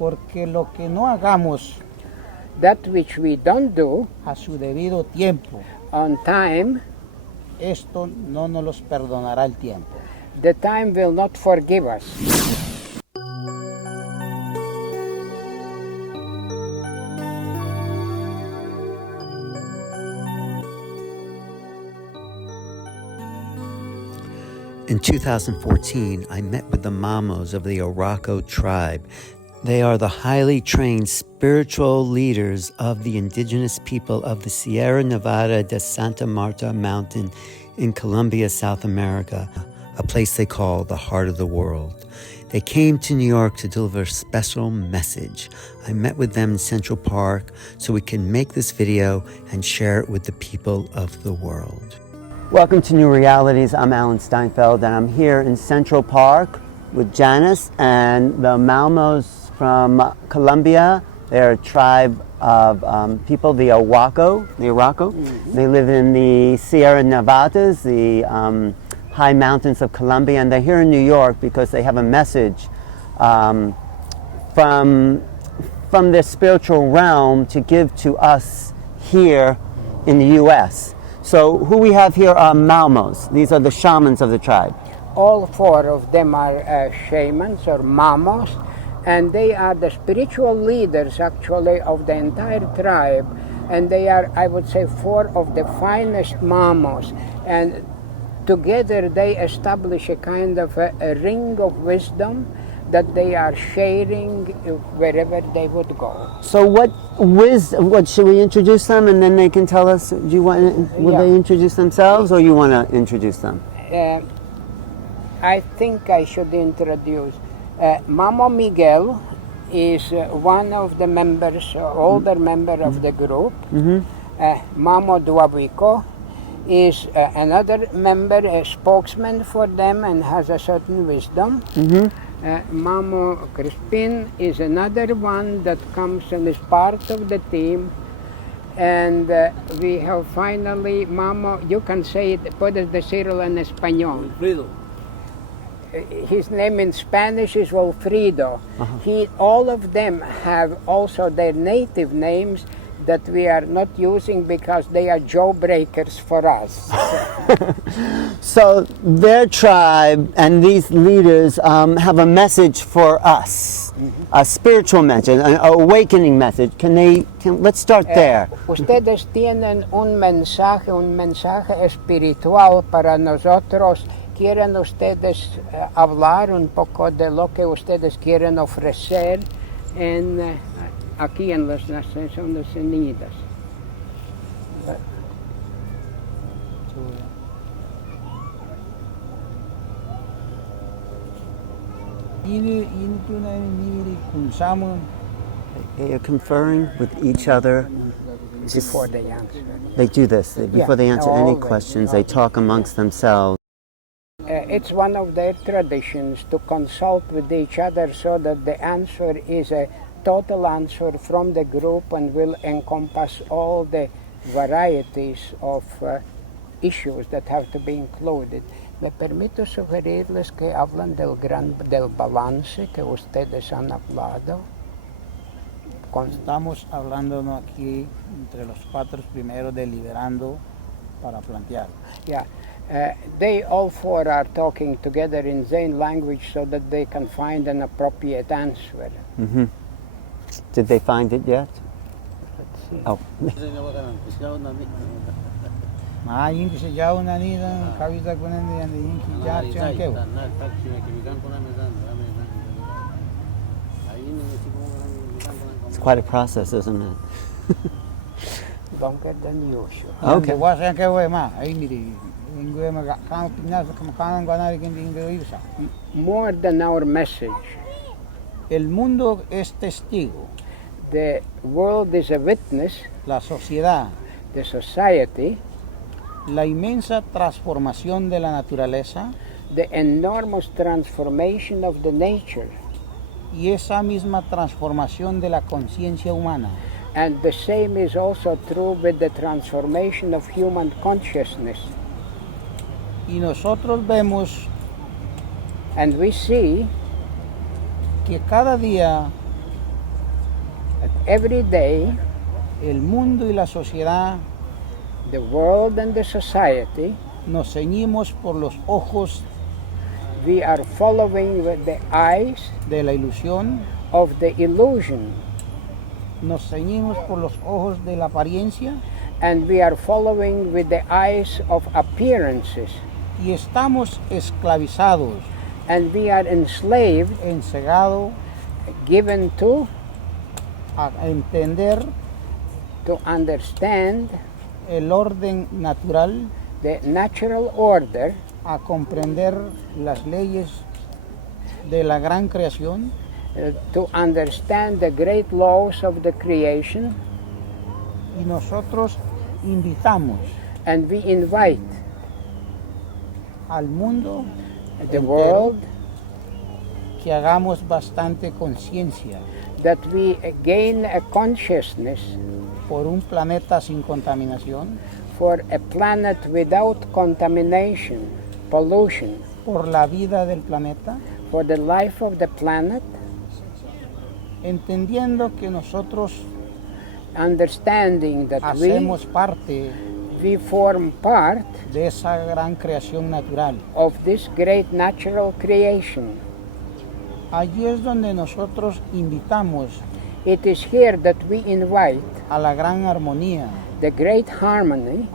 Porque lo que no hagamos That which we don't do a su debido tiempo, on time, esto no nos los perdonará el tiempo. the time will not forgive us. In 2014, I met with the Mamos of the Arhuaco tribe. They are the highly trained spiritual leaders of the indigenous people of the Sierra Nevada de Santa Marta mountain in Colombia, South America, a place they call the heart of the world. They came to New York to deliver a special message. I met with them in Central Park so we can make this video and share it with the people of the world. Welcome to New Realities. I'm Alan Steinfeld, and I'm here in Central Park with Janice and the Mamos from Colombia. They're a tribe of people, the Arhuaco. Mm-hmm. They live in the Sierra Nevadas, the high mountains of Colombia, and they're here in New York because they have a message from their spiritual realm to give to us here in the U.S. So who we have here are Mamos. These are the shamans of the tribe. All four of them are shamans or Mamos, and they are the spiritual leaders actually of the entire tribe, and they are, I would say, four of the finest Mamos, and together they establish a kind of a ring of wisdom that they are sharing wherever they would go. So what should we introduce them and then they can tell us, do you want, will they introduce themselves or you want to introduce them? I think I should introduce. Mamo Miguel is one of the members, older member of the group. Mm-hmm. Mamo Duavico is another member, a spokesman for them and has a certain wisdom. Mm-hmm. Mamo Crispin is another one that comes and is part of the team. And we have finally Mamo, you can say it, puedes decirlo en español. Wilfrido. His name in Spanish is Wilfrido. Uh-huh. All of them have also their native names that we are not using because they are jawbreakers for us. So their tribe and these leaders have a message for us, a spiritual message, an awakening message. Let's start there. Ustedes tienen un mensaje espiritual para nosotros. ¿Quieren ustedes hablar un poco de lo que ustedes quieren ofrecer aquí en las Naciones Unidas? They are conferring with each other before they answer. They do this. Before they answer any questions, they talk amongst themselves. It's one of their traditions to consult with each other so that the answer is a total answer from the group and will encompass all the varieties of issues that have to be included. Me permito sugerirles que hablan del balance que ustedes han hablado. Estamos hablando aquí entre los cuatro primeros deliberando para plantear. Yeah. They all four are talking together in Zen language so that they can find an appropriate answer. Mm-hmm. Did they find it yet? Let's see. Oh. It's quite a process, isn't it? Longer than usual. Okay. More than our message. El mundo es testigo. The world is a witness. La sociedad. The society. La inmensa transformación de la naturaleza. The enormous transformation of the nature. Y esa misma transformación de la conciencia humana. And the same is also true with the transformation of human consciousness. Y nosotros vemos and we see que cada día every day, el mundo y la sociedad the world and the society, nos ceñimos por los ojos we are following with the eyes de la ilusión, of the illusion, nos ceñimos por los ojos de la apariencia and we are following with the eyes of appearances, y estamos esclavizados, and we are enslaved, encegados given to entender understand el orden natural, the natural order, a comprender las leyes de la gran creación to understand the great laws of the creation, y nosotros invitamos and we invite al mundo the entero world que hagamos bastante conciencia that we gain a consciousness por un planeta sin contaminación, for a planet without contamination, pollution, por la vida del planeta, for the life of the planet, entendiendo que nosotros understanding that hacemos parte we form part de esa gran creación natural. of this great natural creation. Allí es donde nosotros invitamos It is here that we invite a la gran armonía, the great harmony,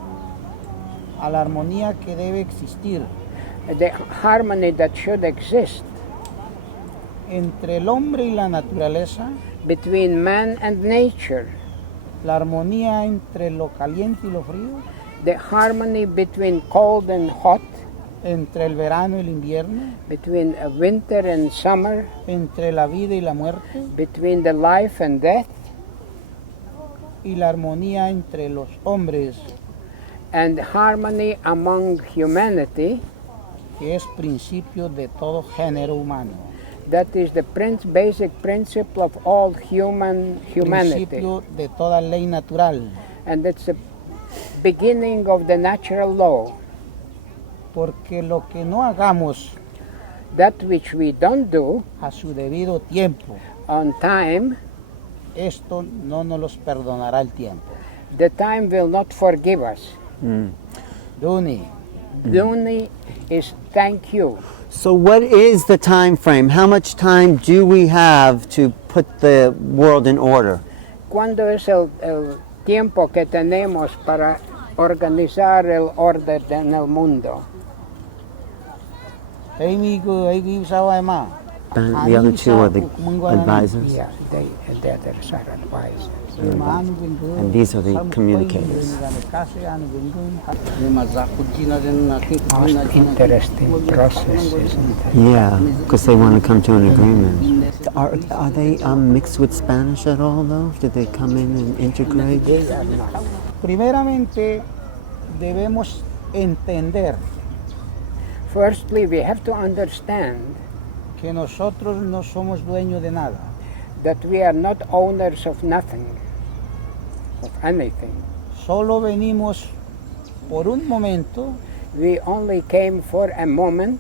a la armonía que debe existir the harmony that should exist entre el hombre y la naturaleza, between man and nature, la armonía entre lo caliente y lo frío, the harmony between cold and hot, entre el verano y el invierno, between winter and summer, entre la vida y la muerte, between the life and death, y la armonía entre los hombres, and harmony among humanity. que es principio de todo género humano, That is the basic principle of all humanity, principio de toda ley natural, and that's the beginning of the natural law. porque lo que no hagamos That which we don't do a su debido tiempo, on time, esto no nos los perdonará el tiempo. the time will not forgive us. Duni, Duni is thank you. So what is the time frame? How much time do we have to put the world in order? ¿Cuándo es el tiempo que tenemos para organizar el orden en el mundo? The other two are the advisors, Yeah, the others are advisors. and these are the communicators. Most interesting process, isn't it? Yeah, because they want to come to an agreement. Are they mixed with Spanish at all, though? Did they come in and integrate? Primeramente, debemos entender Firstly, we have to understand que nosotros no somos dueños de nada. that we are not owners of nothing, of anything. Solo venimos por un momento, We only came for a moment,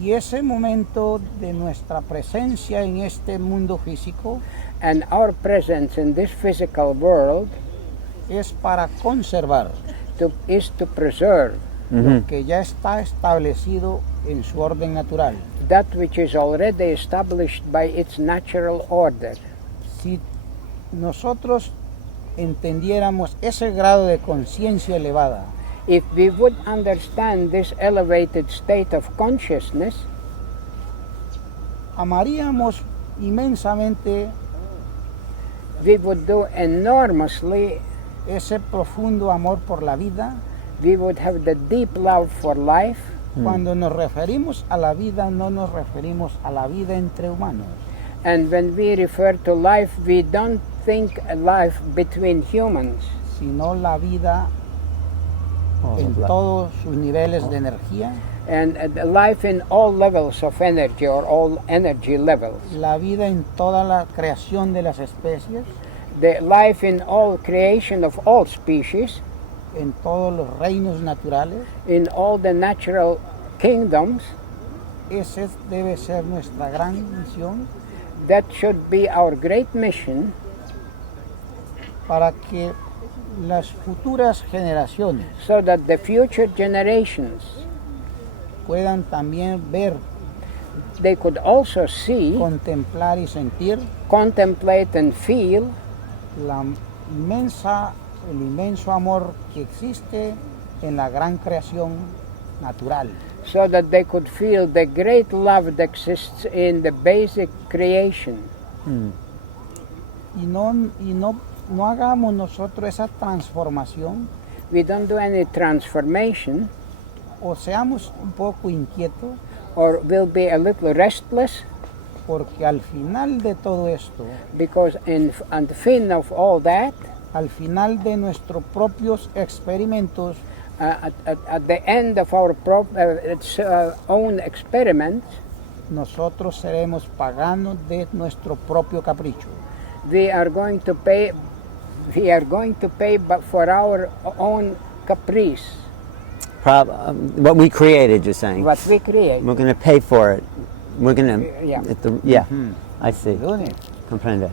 y ese momento de nuestra presencia en este mundo físico and our presence in this physical world es para conservar is to preserve lo que ya está establecido en su orden natural. that which is already established by its natural order. Si nosotros entendiéramos ese grado de conciencia elevada, If we would understand this elevated state of consciousness, amaríamos inmensamente we would do enormously, ese profundo amor por la vida. we would have the deep love for life. Cuando nos referimos a la vida, no nos referimos a la vida entre humanos, And when we refer to life, we don't think a life between humans, sino la vida en todos sus niveles de energía, and the life in all levels of energy or all energy levels. la vida en toda la creación de las especies, The life in all creation of all species, en todos los reinos naturales. in all the natural kingdoms. Esa debe ser nuestra gran misión, That should be our great mission, para que las futuras generaciones so that the future generations, puedan también ver, they could also see, contemplar y sentir contemplate and feel el inmenso amor que existe en la gran creación natural. so that they could feel the great love that exists in the basic creation. Y no hagamos nosotros esa transformación We don't do any transformation, o seamos un poco inquietos, or will be a little restless, porque al final de todo esto, because on the fin of all that, al final de nuestros propios experimentos, at the end of our own experiments, nosotros seremos paganos de nuestro propio capricho. we are going to pay for our own caprice, What we created, you're saying. what we create. We're going to pay for it. We're going to... Yeah. I see. Perdone. Comprende.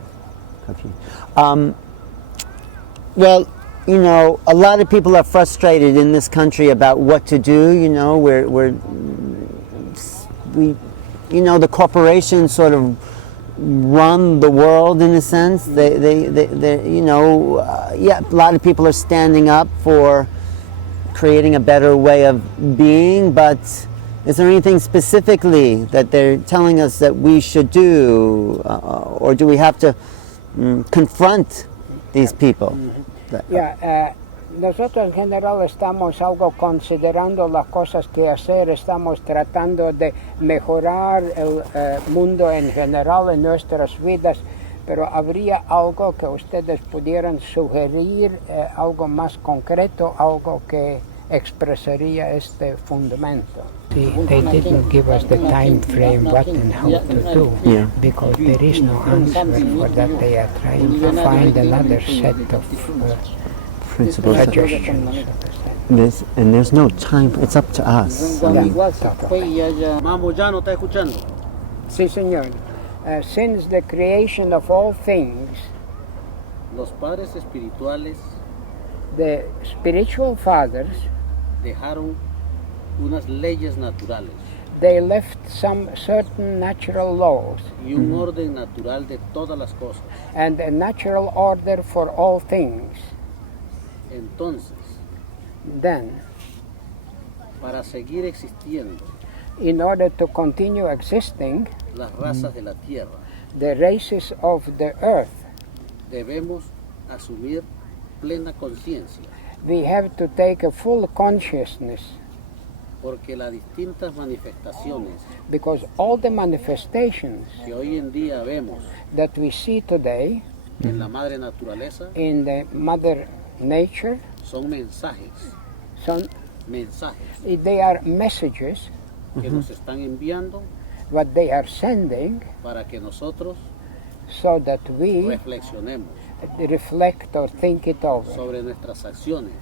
Well, you know, a lot of people are frustrated in this country about what to do. You know, the corporations sort of run the world in a sense. They a lot of people are standing up for creating a better way of being, but is there anything specifically that they're telling us that we should do, or do we have to confront these people? Nosotros en general estamos algo considerando las cosas que hacer, estamos tratando de mejorar el mundo en general en nuestras vidas, pero habría algo que ustedes pudieran sugerir, algo más concreto, algo que expresaría este fundamento. See, they didn't give us the time frame what and how to do, because there is no answer for that. They are trying to find another set of principles. suggestions. And there's no time. It's up to us. Mamos ya no está escuchando. Sí, señor. Since the creation of all things, Los padres espirituales the spiritual fathers, dejaron unas leyes naturales they left some certain natural laws y un orden natural de todas las cosas. and a natural order for all things. Entonces, Then, para seguir existiendo in order to continue existing, las razas de la tierra, the races of the earth, debemos asumir plena conciencia, we have to take a full consciousness, porque las distintas manifestaciones because all the manifestations que hoy en día vemos that we see today en la madre naturaleza in the mother nature, son mensajes they are messages que nos están enviando what they are sending, para que nosotros so that we reflexionemos reflect or think it over sobre nuestras acciones,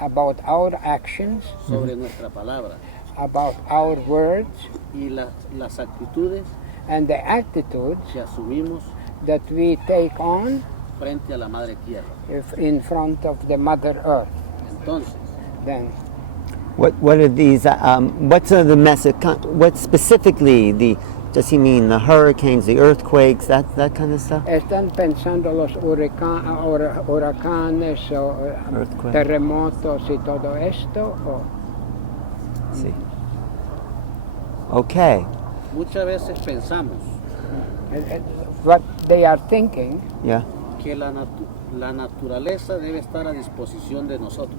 about our actions, sobre nuestra palabra about our words, y las actitudes and the attitudes que asumimos that we take on frente a la madre tierra. in front of the Mother Earth. Entonces, Then, What are these? What's the message? What specifically? Does he mean the hurricanes, the earthquakes, that kind of stuff? están pensando los huracanes o Earthquake. terremotos y todo esto, o Sí. Okay. muchas veces pensamos what they are thinking, Yeah. que la naturaleza debe estar a disposición de nosotros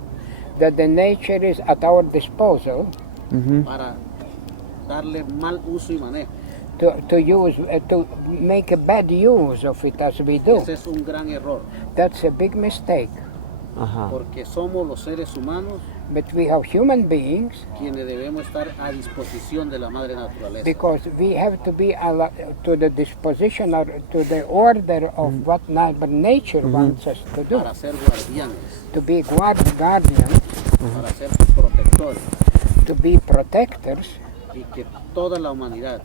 that the nature is at our disposal para darle mal uso y manejo. to use, to make a bad use of it as we do. Ese es un gran error, That's a big mistake. porque somos los seres humanos But we have human beings, quienes debemos estar a disposición de la madre naturaleza. because we have to be to the disposition or to the order of what nature wants us to do. Para ser guardianes, To be guardians, para ser protectores, to be protectors, y que toda la humanidad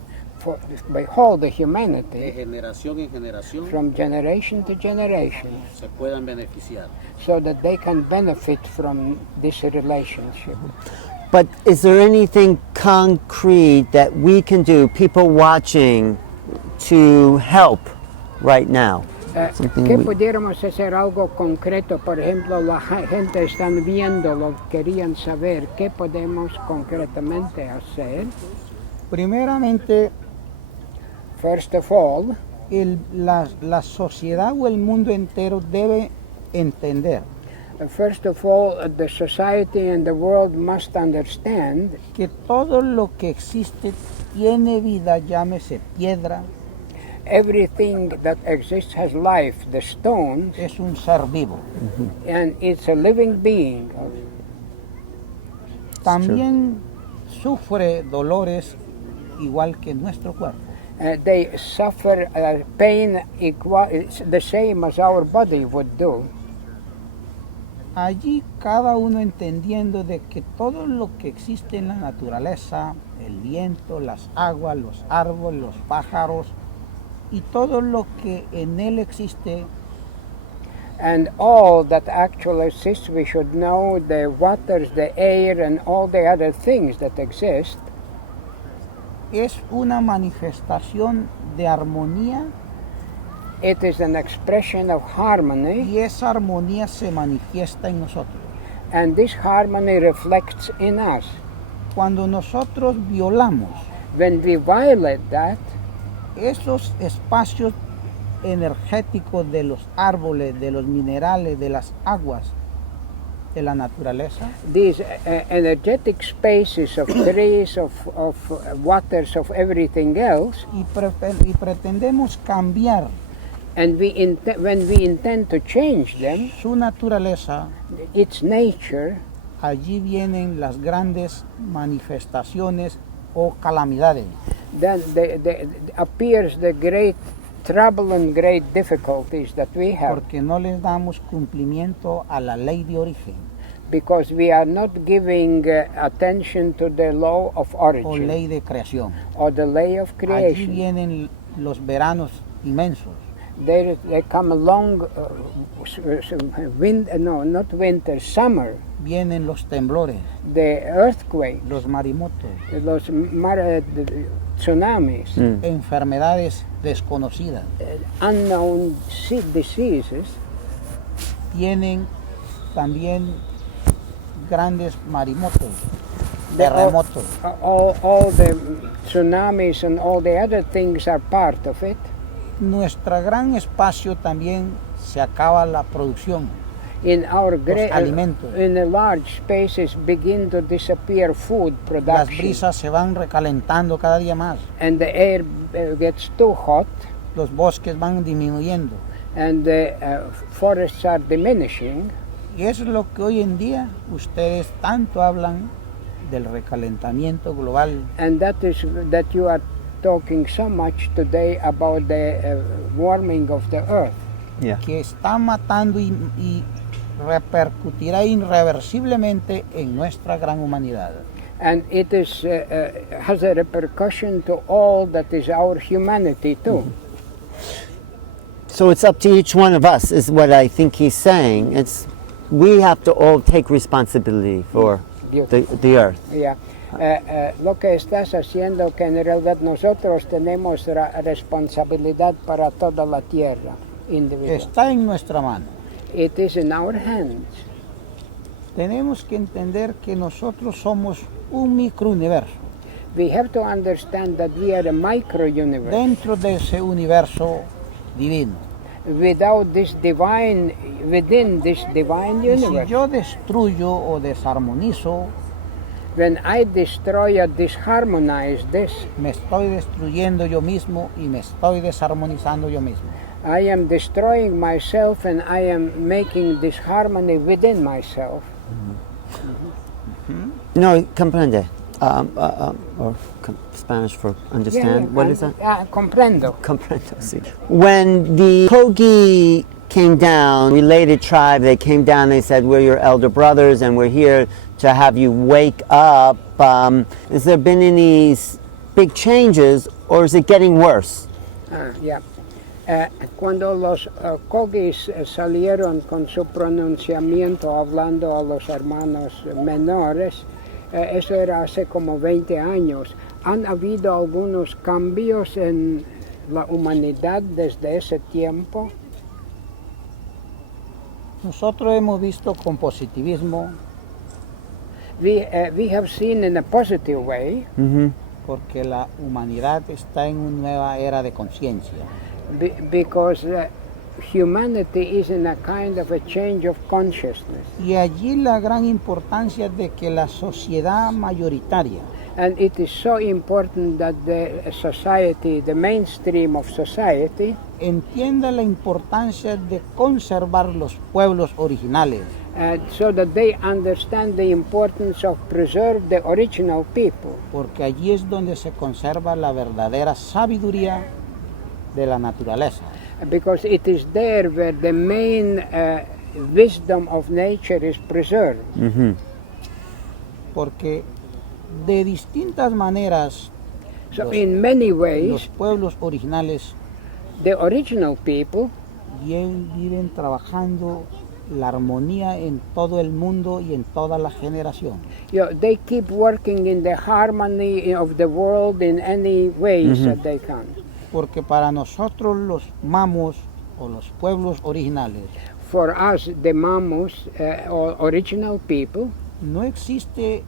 by whole the de humanity, generación en generación, from generation to generation, se puedan beneficiar. so that they can benefit from this relationship. But is there anything concrete that we can do, people watching, to help right now? Something ¿Qué we- pudiéramos hacer algo concreto? Por ejemplo, la gente están viendo, lo querían saber. ¿Qué podemos concretamente hacer? Primeramente, First of all, la sociedad o el mundo entero debe entender the society and the world must understand que todo lo que existe tiene vida, llámese piedra, everything that exists has life. The stones, es un ser vivo. and it's a living being. También sufre dolores igual que nuestro cuerpo. They suffer pain it's the same as our body would do. Allí cada uno entendiendo de que todo lo que existe en la naturaleza, el viento, las aguas, los árboles, los pájaros y todo lo que en él existe And all that actually exists, we should know the waters, the air, and all the other things that exist es una manifestación de armonía it is an expression of harmony, y esa armonía se manifiesta en nosotros. and this harmony reflects in us. Cuando nosotros violamos When we violate that, esos espacios energéticos de los árboles, de los minerales, de las aguas, de la naturaleza, these energetic spaces of trees, of waters, of everything else, y pretendemos cambiar and when we intend to change them, su naturaleza, its nature, allí vienen las grandes manifestaciones o calamidades. then appears the great trouble and great difficulties that we have, Porque no les damos cumplimiento a la ley de origen because we are not giving attention to the law of o origin ley de creación. or the lay of Allí creation. vienen los veranos inmensos, They come along, not winter, summer, vienen los temblores, the earthquake, los marimotos, los tsunamis, enfermedades desconocidas. unknown diseases, Tienen también grandes marimotos, They all- terremotos. all the tsunamis and all the other things are part of it. Nuestro gran espacio también se acaba la producción. In our alimentos. in the large spaces begin to disappear food Las production, brisas se van recalentando cada día más. and the air gets too hot, Los bosques van disminuyendo. and the forests are diminishing. Y eso es lo que hoy en día ustedes tanto hablan del recalentamiento global. And that is that you are talking so much today about the warming of the earth, Yeah. Que está matando y repercutirá irreversiblemente en nuestra gran humanidad. and it is has a repercussion to all that is our humanity too. So it's up to each one of us, is what I think he's saying. We have to all take responsibility for the earth. Yeah. Lo que estás haciendo que en realidad nosotros tenemos responsabilidad para toda la tierra individual. Está en nuestra mano. It is in our hands. Tenemos que entender que nosotros somos un microuniverso. We have to understand that we are a micro-universe. Dentro de ese universo divino. Within this divine Y si universe, yo destruyo o desarmonizo, when I destroy or disharmonize this, me estoy destruyendo yo mismo y me estoy desarmonizando yo mismo. I am destroying myself and I am making disharmony within myself. No, comprende. Or Spanish for understand. What is that? Comprendo. Comprendo, sí. When the Kogi came down, related tribe, they came down, they said, we're your elder brothers and we're here to have you wake up. Has there been any big changes, or is it getting worse? Yeah. Cuando los Kogis salieron con su pronunciamiento hablando a los hermanos menores, eso era hace como 20 años. ¿Han habido algunos cambios en la humanidad desde ese tiempo? Nosotros hemos visto con positivismo, We have seen in a positive way, porque la humanidad está en una nueva era de conciencia. because humanity is in a kind of a change of consciousness. Y allí la gran importancia de que la sociedad mayoritaria And it is so important that the society, the mainstream of society, entienda la importancia de conservar los pueblos originales, so that they understand the importance of preserve the original people, porque allí es donde se conserva la verdadera sabiduría de la naturaleza. because it is there where the main wisdom of nature is preserved. Porque de distintas maneras So in many los ways, pueblos originales the original people viven trabajando la armonía en todo el mundo y en toda la generación. they keep working in the harmony of the world in any ways that they can. Porque para nosotros los Mamos o los pueblos originales For us, the Mamos, or original people, no existe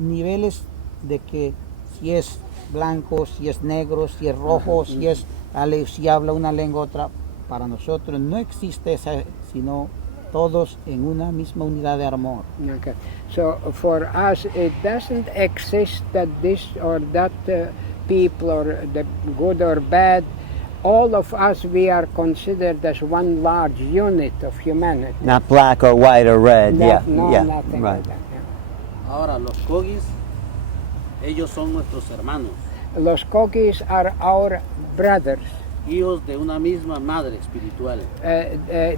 niveles de que si es blanco, si es negro, si es rojo, si habla una lengua otra. Para nosotros no existe esa, sino todos en una misma unidad de amor. okay. So for us, it doesn't exist that this or that people or the good or bad. All of us, we are considered as one large unit of humanity. Not black or white or red. No, yeah, no, yeah, nothing right. like that. Yeah. Ahora, los Kogis, ellos son nuestros hermanos, Los Kogis are our brothers. hijos de una misma madre espiritual.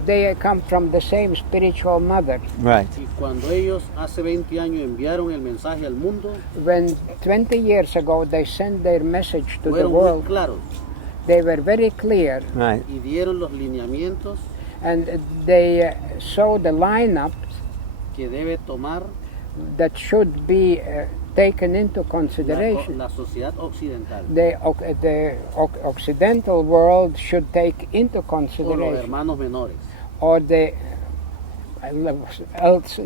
They come from the same spiritual mother. Right. Y cuando ellos hace 20 años enviaron el mensaje al mundo, When 20 years ago they sent their message to the fueron muy world, claros they were very clear, Right. y dieron los lineamientos and they saw the lineup que debe tomar that should be taken into consideration. la sociedad occidental The Occidental world should take into o los consideration, hermanos menores. or the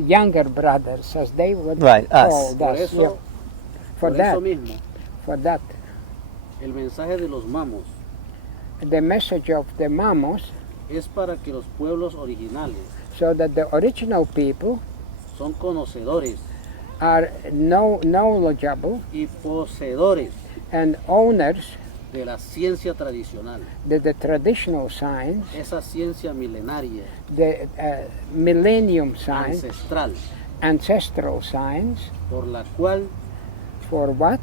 younger brothers, as they would Right, us. call Por us. eso, Yeah. For por that, eso mismo, for that, el mensaje de los Mamos the message of the Mamos, es para que los pueblos originales so that the original people son conocedores are knowledgeable y poseedores and owners de la ciencia tradicional, the traditional science, esa ciencia milenaria, the millennium science, ancestral, ancestral science, por la cual for what?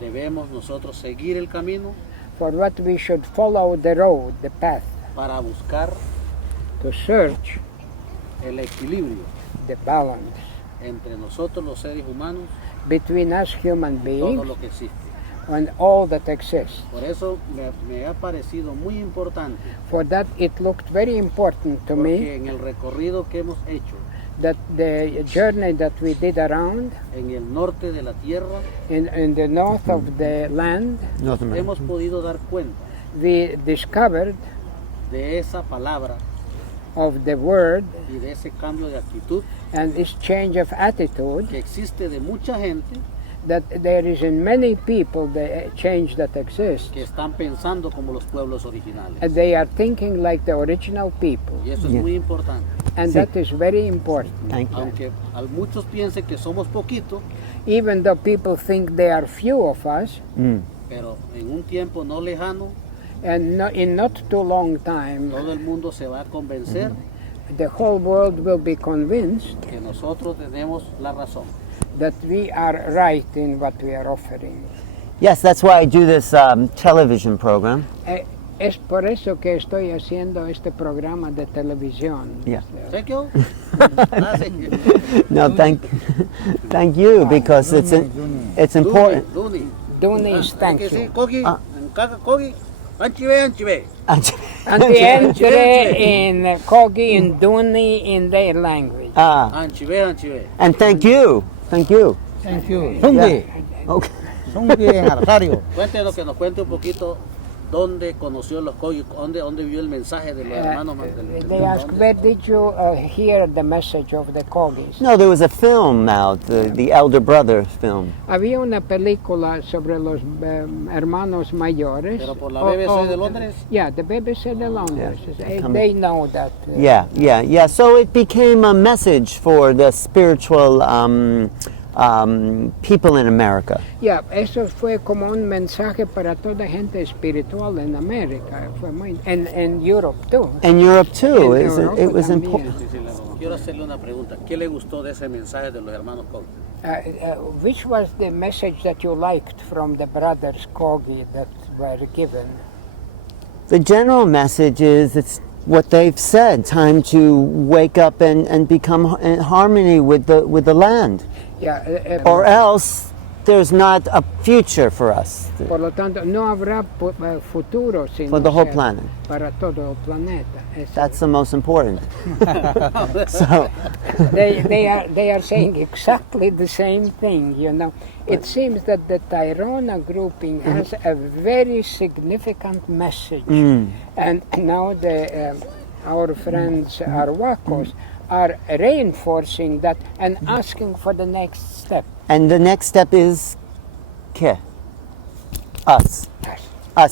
debemos nosotros seguir el camino For what we should follow the road, the path, para buscar to search el equilibrio the balance entre nosotros los seres humanos between us human y todo beings lo que existe. and all that exists. Por eso me ha parecido muy importante, For that it looked very important to porque me en el recorrido que hemos hecho that the journey that we did around en el norte de la tierra, in the north of the land, North America. hemos podido dar cuenta we discovered de esa palabra of the word y de ese cambio de actitud and this change of attitude que existe de mucha gente that there is in many people the change that exists. que están pensando como los pueblos originales. And they are thinking like the original people, Y eso es Yeah. muy importante. and Sí. that is very important. Thank you. Aunque muchos piensen que somos poquitos, Even though people think there are few of us, pero en un tiempo no lejano, and in not too long time, todo el mundo se va a convencer the whole world will be convinced que nosotros tenemos la razón. that we are right in what we are offering. Yes, that's why I do this television program. Es por eso que estoy haciendo este programa de televisión. Yeah. ¿Sé qué? Ah, sí. No, thank you, because it's important. Duni, Dunis, thank Sí, you. Kogi, en Kaka Kogi, anchive. And the entre in Kogi and Duni in their language. Anchive. And thank you. Thank you. Sungui. Okay. Sungui en Rosario. Cuéntenos, que nos cuente un poquito dónde conoció los Kogi, dónde vio el mensaje de los hermanos. They asked, where did you hear the message of the Kogis? No, there was a film out, the Elder Brother film. Había una película sobre los hermanos mayores. Pero por la BBC de Londres. Yeah, the BBC de Londres. Yeah. They know that. Yeah. So it became a message for the spiritual people in America. Yeah, eso fue como un mensaje para toda gente espiritual en América. Fue muy, en Europe too. And Europe too. En It Europa was también. important. Quiero hacerle una pregunta. ¿Qué le gustó de ese mensaje de los hermanos Kogi? Which was the message that you liked from the brothers Kogi that were given? The general message is it's what they've said, time to wake up and become in harmony with the land. Yeah, Or else there's not a future for us, por lo tanto, no habrá futuro sin for the whole planet. para todo el planeta. Eso. That's the most important. So, They are saying exactly the same thing, you know. It seems that the Tairona grouping has a very significant message. And now our friends Arhuacos are reinforcing that and asking for the next step. and the next step is ¿qué? Us,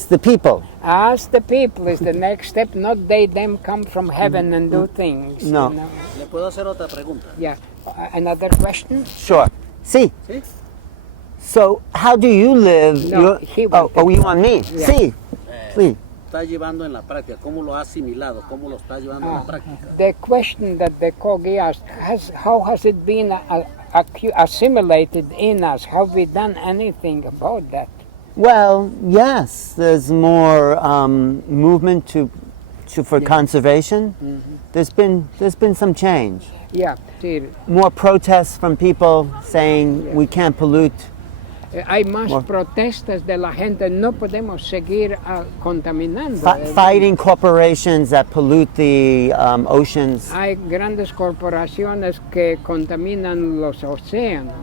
the people. As the people is the next step, not they them come from heaven and do things. No. You know? ¿Le puedo hacer otra pregunta? Yeah. Another question? Sure. See. ¿Sí? So how do you live? No, he wanted You want me? Yeah. See. Please. Está llevando en la práctica? ¿Cómo lo ha asimilado? ¿Cómo lo está llevando en la práctica? The question that the Kogi asked, how has it been assimilated in us? Have we done anything about that? Well, yes. There's more movement for conservation. There's been some change. Yeah. Sí. More protests from people saying we can't pollute. Hay más protestas de la gente, no podemos seguir contaminando. Fighting corporations that pollute the oceans. Hay grandes corporaciones que contaminan los océanos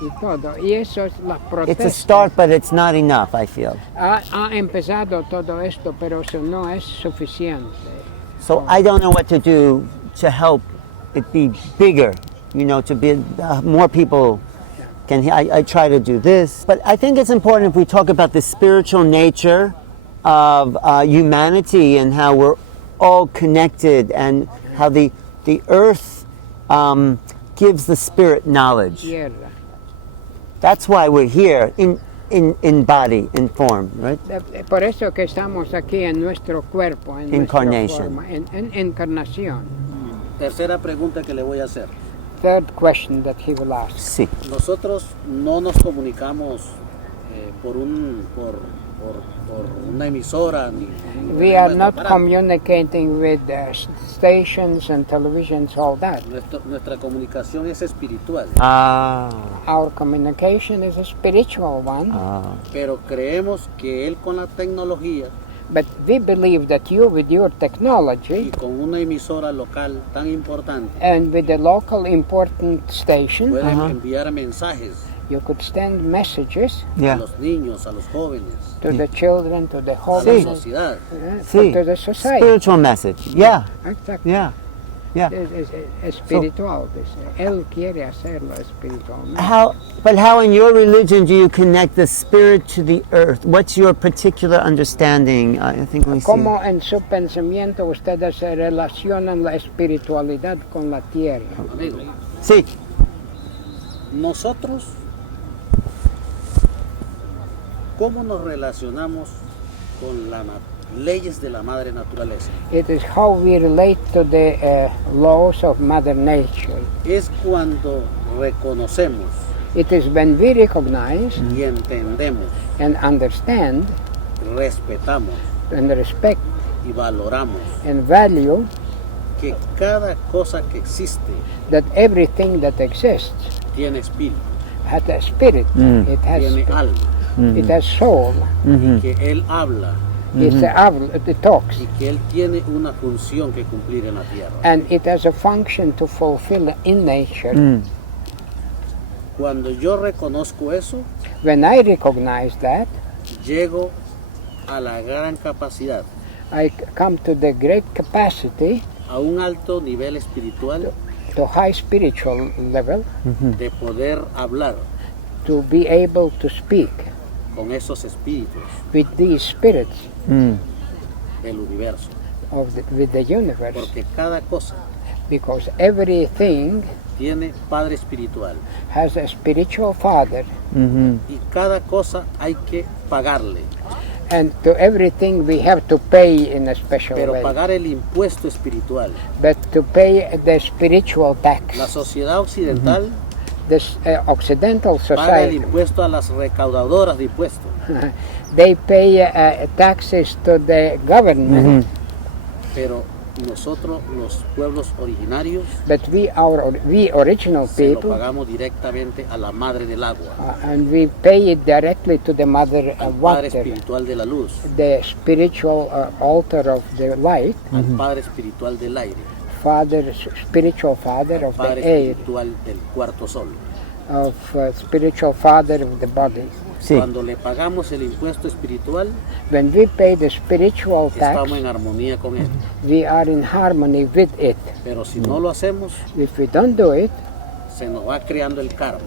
y todo, y eso es la protesta. It's a start, but it's not enough, I feel. Ha empezado todo esto, pero eso no es suficiente. So I don't know what to do to help it be bigger, to be more people. I try to do this, but I think it's important if we talk about the spiritual nature of humanity and how we're all connected and how the earth gives the spirit knowledge. Tierra. That's why we're here in body, in form, right? Por eso que estamos aquí en nuestro cuerpo, en Incarnation. nuestra forma, en encarnación. Tercera pregunta que le voy a hacer. Third question that he will ask. Sí. Nosotros no nos comunicamos por una emisora ni We are not communicating with stations and televisions, all that. Nuestra comunicación es espiritual. Our communication is a spiritual one, Pero creemos que él con la tecnología but we believe that you, with your y technology con una emisora local tan importante and with the local important station, pueden enviar mensajes you could send messages a los niños, a los jóvenes, to the children, to the a la homeless, sociedad. Sí. to the society. Spiritual message. Yeah. Exactly. Yeah. Es espiritual. Él quiere hacerlo espiritualmente. How in your religion do you connect the spirit to the earth? What's your particular understanding? I think we see. ¿Cómo en su pensamiento ustedes se relacionan la espiritualidad con la tierra? Amigo, Sí. nosotros, ¿cómo nos relacionamos con las leyes de la madre naturaleza? It is how we relate to the laws of Mother Nature. Es cuando reconocemos It is when we recognize y entendemos, and understand respetamos and respect y valoramos and value que cada cosa que existe that everything that exists tiene espíritu, has a spirit. It has tiene alma. It has soul. y que Él habla It talks. y que Él tiene una función que cumplir en la tierra. And it has a function to fulfill in nature. Cuando yo reconozco eso, When I recognize that, llego a la gran capacidad, I come to the great capacity, a un alto nivel espiritual to high spiritual level, de poder hablar to be able to speak con esos espíritus with these spirits del universo. with the universe. Porque cada cosa Because everything tiene padre espiritual has a spiritual father, y cada cosa hay que pagarle. and to everything we have to pay in a special Pero way. pagar el impuesto espiritual. But to pay the spiritual tax, La sociedad occidental this Occidental paga el society, impuesto a las recaudadoras de impuestos. they pay taxes to the government, Pero nosotros, los pueblos originarios, but we original se lo people, pagamos directamente a la madre del agua, and we pay it directly to the mother al Padre water, espiritual de la luz, the spiritual altar of the light, al Padre espiritual del aire, spiritual father al of Padre the air, espiritual del cuarto sol. of spiritual father of the body. Sí. Cuando le pagamos el impuesto espiritual, When we pay the spiritual tax, estamos en armonía con él. we are in harmony with it. Pero si no lo hacemos, If we don't do it, se nos va creando el karma.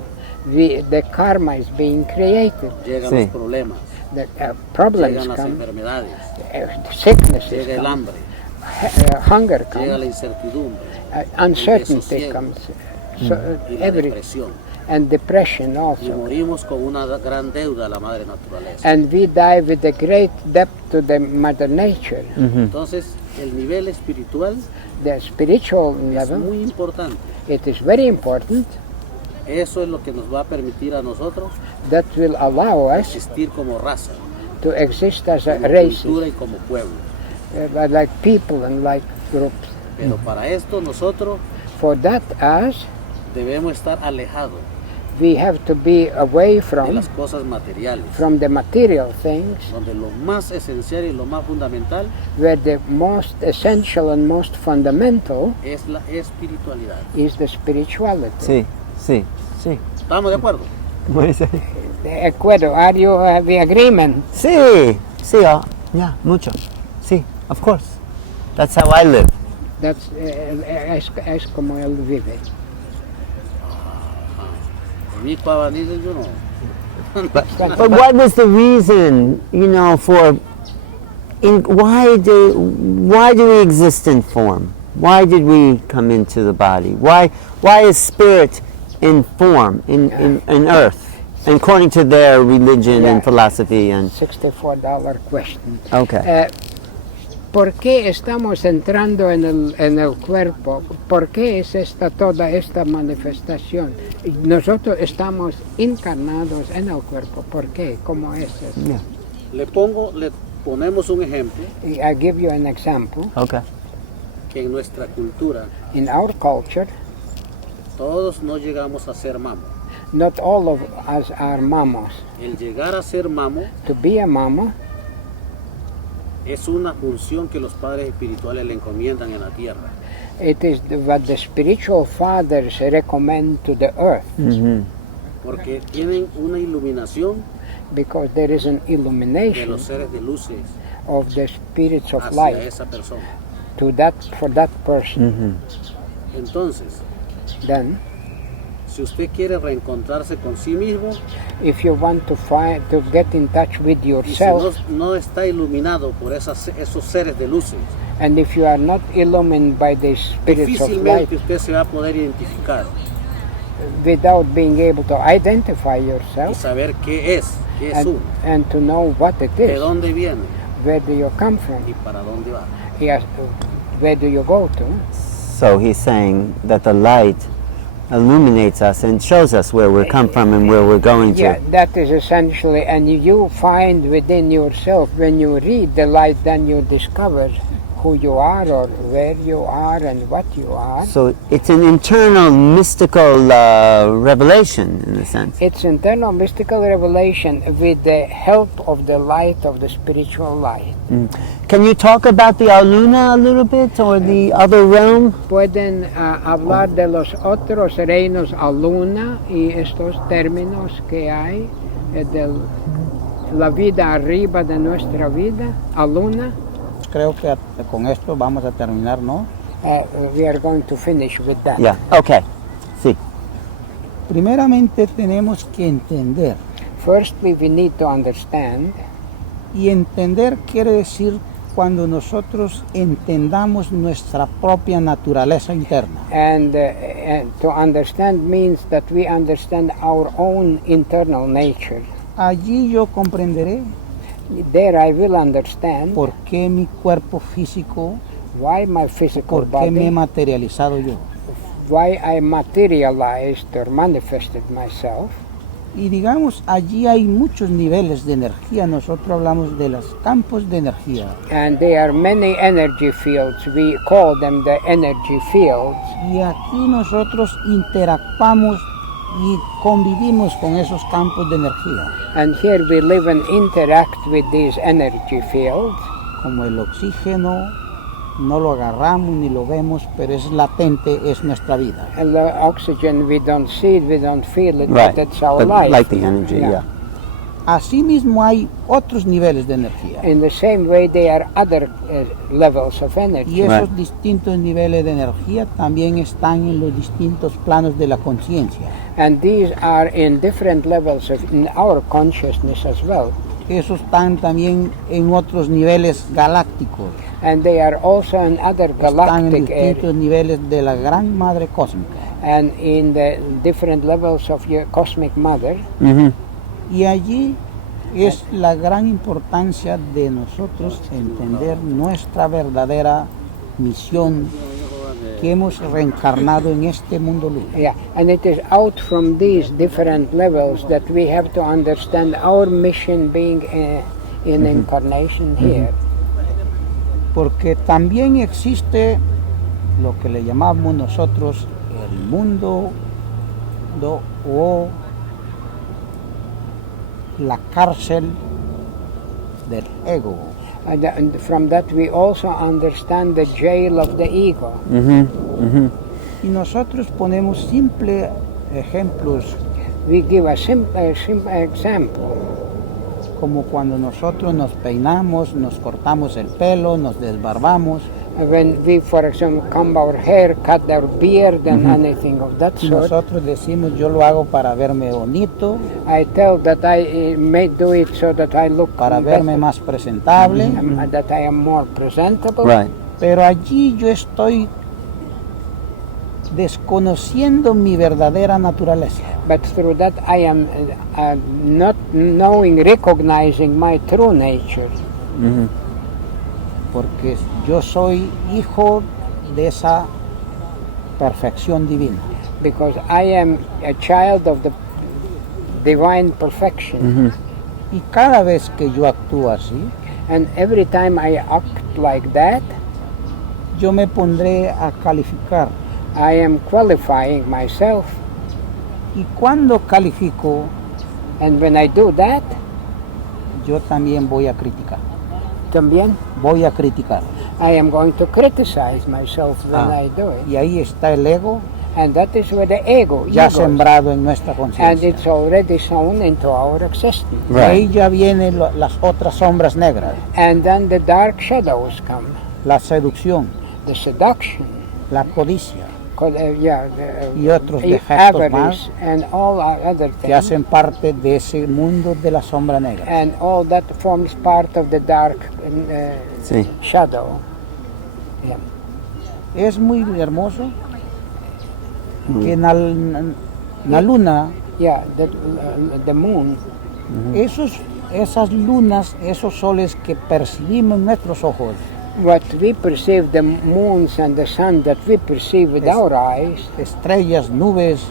the karma is being created. Llegan Sí. los problemas, The problems llegan las come, enfermedades, sicknesses llega el come, hambre, hunger llega comes, la incertidumbre uncertainty desosiego. comes, so, y la every, depresión. and depression Y also. morimos con una gran deuda a la madre naturaleza. And we die with a great debt to the Mother Nature. Entonces, el nivel espiritual The spiritual es level, muy importante. it is very important. Eso es lo que nos va a permitir a nosotros That will allow us existir como raza, to exist as a como race, cultura y como pueblo. like people and like groups. Pero para esto nosotros For that, us, debemos estar alejados we have to be away de from las cosas materiales, the material things, donde lo más esencial y lo más fundamental where the most essential and most fundamental es la espiritualidad. is the spirituality. Sí, sí, sí. ¿Estamos de acuerdo? De acuerdo, are you the agreement? Sí, sí, yeah, mucho. Sí, of course. That's how I live. That's es como él vive. Mi pavanil, yo no. But what was the reason, for why do we exist in form? Why did we come into the body? Why is spirit in form, in earth, according to their religion and philosophy and $64 question. okay. ¿Por qué estamos entrando en el cuerpo? ¿Por qué es toda esta manifestación? Nosotros estamos encarnados en el cuerpo. ¿Por qué? ¿Cómo es eso? Yeah. Le ponemos un ejemplo I give you an example. Okay. que en nuestra cultura In our culture, todos no llegamos a ser mamo. not all of us are mamos. El llegar a ser mamo To be a mama es una función que los padres espirituales le encomiendan en la tierra. it is what the spiritual fathers recommend to the earth, Porque tienen una iluminación because there is an de illumination los seres de luces of the spirits of hacia light esa persona. for that person. Entonces, Then, si usted quiere reencontrarse con sí mismo, if you want to get in touch with y si yourself, no está iluminado por esos seres de luces, and if you are not illumined by the spirits of light, difícilmente usted se va a poder identificar without being able to identify y yourself saber qué es uno, and to know what it de is, dónde viene where do you come from, y para dónde va. yes, where do you go to. So he's saying that the light illuminates us and shows us where we come from and where we're going to. Yeah, that is essentially, and you find within yourself, when you read the light, then you discover who you are or where you are and what you are. So it's an internal mystical revelation in a sense. It's internal mystical revelation with the help of the light of the spiritual light. Can you talk about the Aluna a little bit, or the other realm? Pueden hablar de los otros reinos Aluna y estos términos que hay de la vida arriba de nuestra vida, Aluna. Creo que con esto vamos a terminar, ¿no? We are going to finish with that. Yeah, okay. Sí. Primeramente tenemos que entender. Firstly, we need to understand. Y entender quiere decir cuando nosotros entendamos nuestra propia naturaleza interna. And to understand means that we understand our own internal nature. Allí yo comprenderé There I will understand por qué mi cuerpo físico, why my physical por qué me he body, materializado yo. why I materialized or manifested myself. Y digamos, allí hay muchos niveles de energía. Nosotros hablamos de los campos de energía. And there are many energy fields. We call them the energy fields. Y aquí nosotros interactuamos y convivimos con esos campos de energía. And here we live and interact with these energy fields. Como el oxígeno, no lo agarramos ni lo vemos, pero es latente, es nuestra vida. And the oxygen, we don't see it, we don't feel it, Right. but it's our But life. like the energy, yeah. Asimismo hay otros niveles de energía. In the same way, there are other levels of energy. Y esos Right. distintos niveles de energía también están en los distintos planos de la conciencia. And these are in different levels in our consciousness as well. Esos están también en otros niveles galácticos. And they are also in other Están en galactic distintos areas niveles de la gran madre cósmica. and in the different levels of your cosmic mother. Mm-hmm. Y allí es la gran importancia de nosotros entender nuestra verdadera misión que hemos reencarnado en este mundo luz. Yeah, and it is out from these different levels that we have to understand our mission being in incarnation here. Porque también existe lo que le llamamos nosotros el mundo o la cárcel del ego. And from that we also understand the jail of the ego. Y nosotros ponemos simples ejemplos We give a simple example. como cuando nosotros nos peinamos, nos cortamos el pelo, nos desbarbamos. When we, for example, comb our hair, cut our beard and anything of that Y sort, nosotros decimos, yo lo hago para verme bonito, I tell that I may do it so that I look para better, verme más presentable. that I am more presentable. Right. Pero allí yo estoy desconociendo mi verdadera naturaleza. But through that I am not knowing, recognizing my true nature. Porque yo soy hijo de esa perfección divina. Because I am a child of the divine perfection. Y cada vez que yo actúo así, And every time I act like that, yo me pondré a calificar. I am qualifying myself. Y cuando califico, And when I do that, yo también voy a criticar. también, Voy a criticar. I am going to criticize myself when I do it. Y ahí está el ego And that is where the ego ya is. sembrado en nuestra And conciencia. it's already sown into our existence. Y ahí ya vienen las otras sombras negras, And then the dark shadows come. la seducción, The seduction, la codicia the y otros defectos avarice, más and all other que things. hacen parte de ese mundo de la sombra negra. And all that forms part of the dark Sí. shadow. Es muy hermoso que en la luna, Yeah, the moon, esas lunas, esos soles que percibimos en nuestros ojos, what we perceive, the moons and the sun that we perceive with our eyes, estrellas, nubes,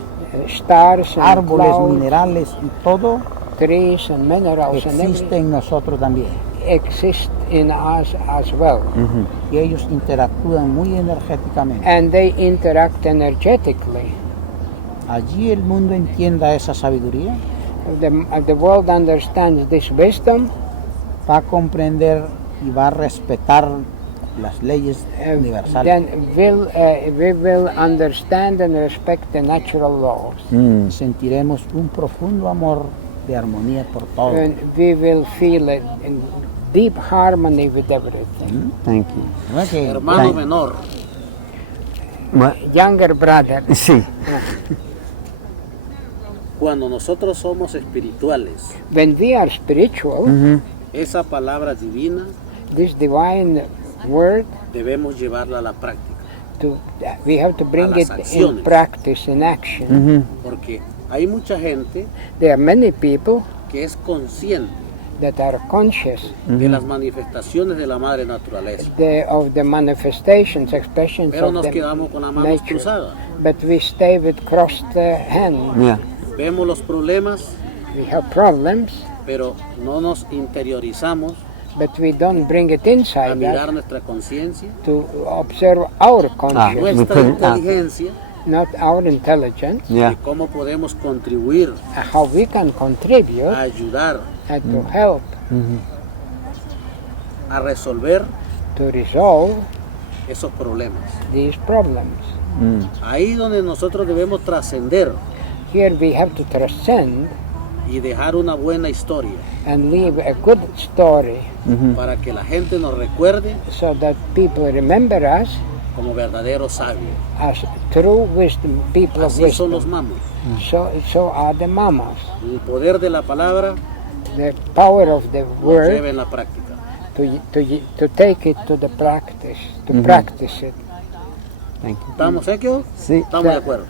stars and árboles, clouds, minerales y todo trees and minerals and existe everything, en nosotros también. exist in us as well. Y ellos interactúan muy energéticamente. And they interact energetically. Allí el mundo entienda esa sabiduría, The world understands this wisdom, va a comprender y va a respetar las leyes universales. then we will understand and respect the natural laws. Sentiremos un profundo amor de armonía por todo. And we will feel a deep harmony with everything. Thank you. ¿No es que Hermano menor, Younger brother, Sí. cuando nosotros somos espirituales, when we are spiritual, esa palabra divina this divine word, debemos llevarla a la práctica. we have to bring las it in acciones. practice, in action. Porque hay mucha gente There are many people que es consciente that are conscious de las manifestaciones de la madre naturaleza. of the manifestations, expressions Pero of nos the quedamos con la mano nature. cruzada. But we stay with crossed hands. Yeah. Vemos los problemas, We have problems, pero no nos interiorizamos but we don't bring it a inside mirar us nuestra conciencia, to observe our conscience, We nuestra put it out. inteligencia, not our intelligence, Yeah. y cómo podemos contribuir how we can contribute a ayudar and to help a resolver to resolve esos problemas. these problems. Ahí donde nosotros debemos trascender Here we have to transcend y dejar una buena historia and leave a good story para que la gente nos recuerde so that people remember us como verdaderos sabios. as true wisdom, people of Así son wisdom. los mamos. So are the Mamos. El poder de la palabra The power of the nos word lleva en la práctica. to take it to the practice, to practice it. Thank you. ¿Estamos hechos? Sí. Estamos de acuerdo.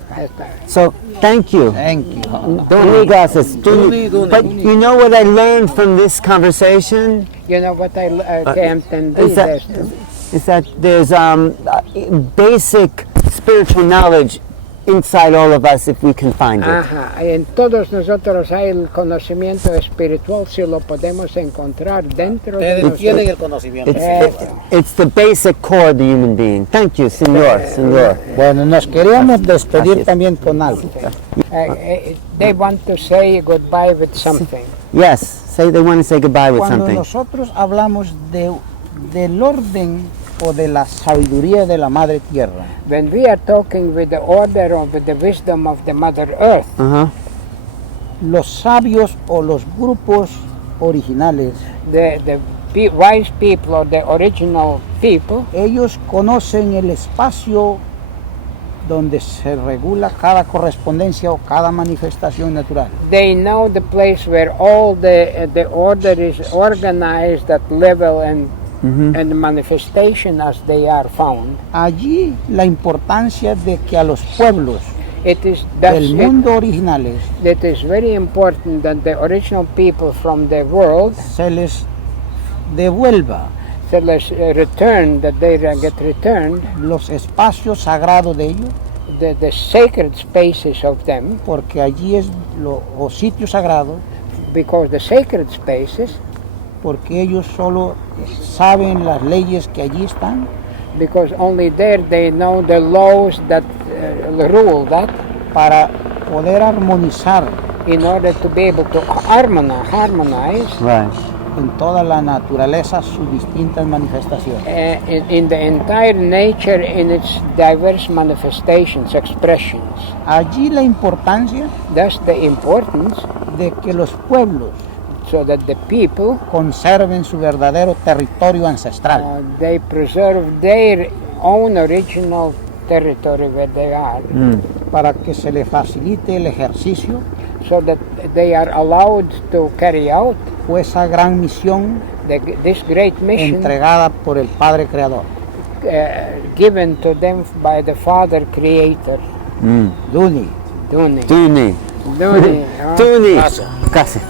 So, thank you. Thank you. Duni, gracias. Duni, Duni. But you know what I learned from this conversation? You know what I entendí Is de that, esto? is that there's basic spiritual knowledge inside all of us if we can find it. Ajá, en todos nosotros hay el conocimiento espiritual si lo podemos encontrar dentro de Ustedes nosotros. tienen el conocimiento. It's the basic core of the human being. Thank you, Senor. Bueno, nos queríamos despedir también con algo. They want to say goodbye with something. Yes, say they want to say goodbye with Cuando something. nosotros hablamos del orden o de la sabiduría de la Madre Tierra, When we are talking with the order of the wisdom of the Mother Earth, los sabios o los grupos originales, the wise people or the original people, ellos conocen el espacio donde se regula cada correspondencia o cada manifestación natural. they know the place where all the order is organized at level and the manifestation as they are found. Allí la importancia de que a los pueblos It is del mundo originales that is very important that the original people from the world se les devuelva so let's return, that they get returned los espacios sagrados de ellos, the sacred spaces of them, porque allí es o sitios sagrados, because the sacred spaces, porque ellos solo saben las leyes que allí están, because only there they know the laws that rule that, para poder armonizar in order to be able to harmonize Right. en toda la naturaleza sus distintas manifestaciones. in the entire nature in its diverse manifestations, expressions. Allí la importancia That's the importance, de que los pueblos so that the people conserven su verdadero territorio ancestral. they preserve their own original territory where they are, Para que se le facilite el ejercicio so that they are allowed to carry out o esa gran misión this great mission entregada por el Padre Creador. given to them by the Father Creator. Duni. Duni. Duni. Duni. Duni. Casi.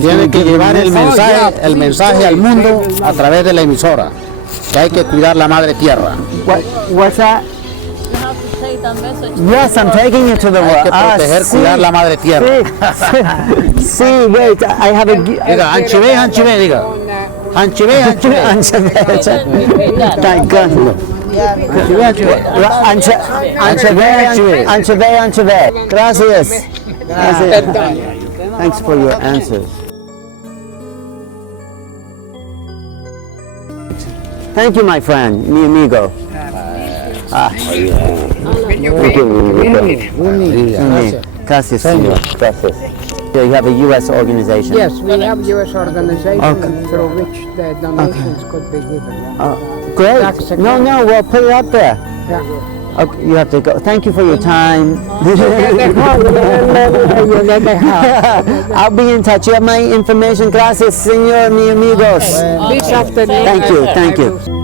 Tiene que llevar el mensaje al mundo a través de la emisora, que hay que cuidar la Madre Tierra. What's that? take the message. Yes, I'm taking it to the Hay world. que proteger, cuidar la madre tierra. See, wait, I have a... Diga, Anchive, Anchive, diga. Anchive, Anchive. Thank God. Anchive. Gracias. Thanks for your answers. Thank you, my friend, mi amigo. Thank you. Gracias, señor. Gracias. You have a U.S. organization? Yes, we have U.S. organization through which the donations could be given. Great. No, we'll put it up there. Yeah. Okay, you have to go. Thank you for your time. I'll be in touch. You have my information. Gracias, señor, mi amigos. This afternoon. Thank you.